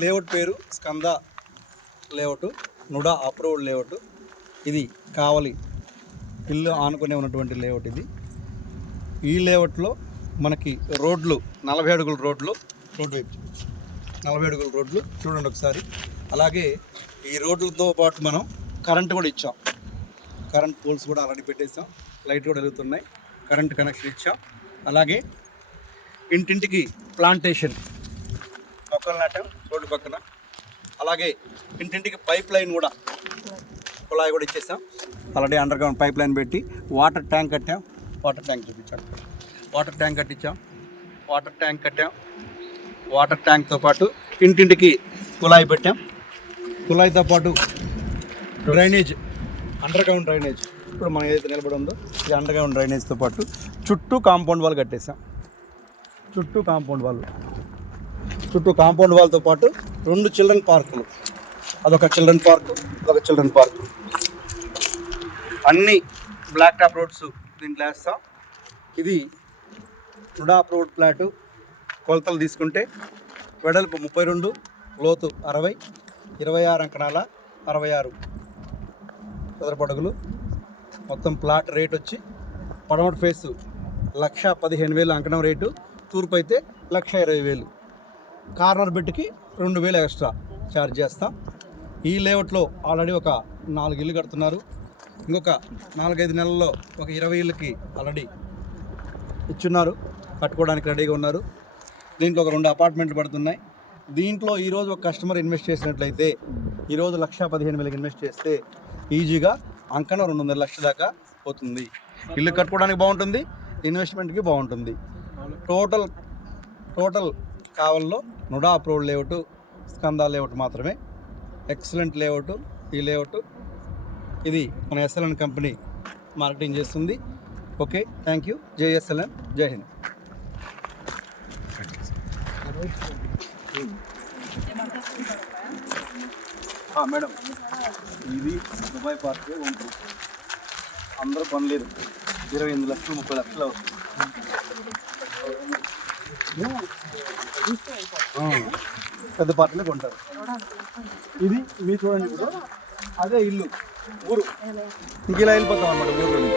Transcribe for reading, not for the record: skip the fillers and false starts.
Layout పేరు Skanda layout, NUDA approved layout. ఇది కావలి ఇల్లు ఆనుకునే ఉన్నటువంటి లేఅవుట్ ఇది. ఈ లేఅవుట్లో మనకి రోడ్లు 40 అడుగుల రోడ్డు వైపు 40 అడుగుల రోడ్లు చూడండి ఒకసారి. అలాగే ఈ రోడ్లతో పాటు మనం కరెంట్ కూడా ఇచ్చాం. కరెంట్ పోల్స్ కూడా ఆల్రెడీ పెట్టేసాం, లైట్ కూడా వెలుగుతున్నాయి, కరెంట్ కనెక్షన్ ఇచ్చాం. అలాగే ఇంటింటికి ప్లాంటేషన్ మొక్కలు నాటాం రోడ్డు పక్కన. అలాగే ఇంటింటికి పైప్ లైన్ కూడా, కుళాయి కూడా ఇచ్చేసాం. Already under ground pipe line పెట్టి వాటర్ ట్యాంక్ కట్టాం. వాటర్ ట్యాంక్ చూపించాం, వాటర్ ట్యాంక్ కట్టించాం, వాటర్ ట్యాంక్ కట్టాం. వాటర్ ట్యాంక్తో పాటు ఇంటింటికి కుళాయి పెట్టాం. కుళాయితో పాటు డ్రైనేజ్, అండర్ గ్రౌండ్ డ్రైనేజ్, ఇప్పుడు మనం ఏదైతే నిలబడి ఉందో ఈ అండర్ గ్రౌండ్ డ్రైనేజ్తో పాటు చుట్టూ కాంపౌండ్ వాల్ కట్టేసాం. చుట్టూ కాంపౌండ్ వాల్తో పాటు 2 చిల్డ్రన్ పార్కులు, అదొక చిల్డ్రన్ పార్కు, అదొక చిల్డ్రన్ పార్కు. అన్నీ బ్లాక్ టాప్ రోడ్స్ దీంట్లో వేస్తాం. ఇది నుడా అప్రూవ్డ్ ప్లాటు. కొలతలు తీసుకుంటే వెడల్పు 32, లోతు 60, 26 అంకణాల 66 చదరపు అడుగులు. మొత్తం ప్లాట్ రేట్ వచ్చి పడమటి ఫేసు 1,15,000 అంకణం రేటు, తూర్పు అయితే 1,20,000. కార్నర్ బిట్కి 2,000 ఎక్స్ట్రా ఛార్జ్ చేస్తాం. ఈ లేఅవుట్లో ఆల్రెడీ ఒక 4 ఇళ్ళు కడుతున్నారు. ఇంకొక 4-5 నెలల్లో ఒక 20 ఇళ్ళకి ఆల్రెడీ ఇచ్చున్నారు, కట్టుకోవడానికి రెడీగా ఉన్నారు. దీంట్లో ఒక 2 అపార్ట్మెంట్లు పడుతున్నాయి. దీంట్లో ఈరోజు ఒక కస్టమర్ ఇన్వెస్ట్ చేసినట్లయితే, ఈరోజు 1,15,000 ఇన్వెస్ట్ చేస్తే ఈజీగా అంకణం 2.5 లక్షల దాకా పోతుంది. ఇల్లు కట్టుకోవడానికి బాగుంటుంది, ఇన్వెస్ట్మెంట్కి బాగుంటుంది. టోటల్ కావల్లో NUDA approved layout, Skanda layout మాత్రమే. ఎక్సలెంట్ లేఅవుట్ ఈ లేఅవుట్. ఇది మన ఎస్ఎల్ఎన్ కంపెనీ మార్కెటింగ్ చేస్తుంది. Okay, thank you. జై జై హింద్. మేడం, ఇది దుబాయ్ పార్కే ఉంటుంది. అందరూ పనిలేదు, 28 లక్షలు 30 లక్షలు అవుతుంది. పెద్ద పార్టీలో కొంటారు. ఇది మీరు చూడండి, ఇప్పుడు అదే ఇల్లు ఊరు, ఇంక ఇలా వెళ్ళిపోతాం అన్నమాట ఊరు.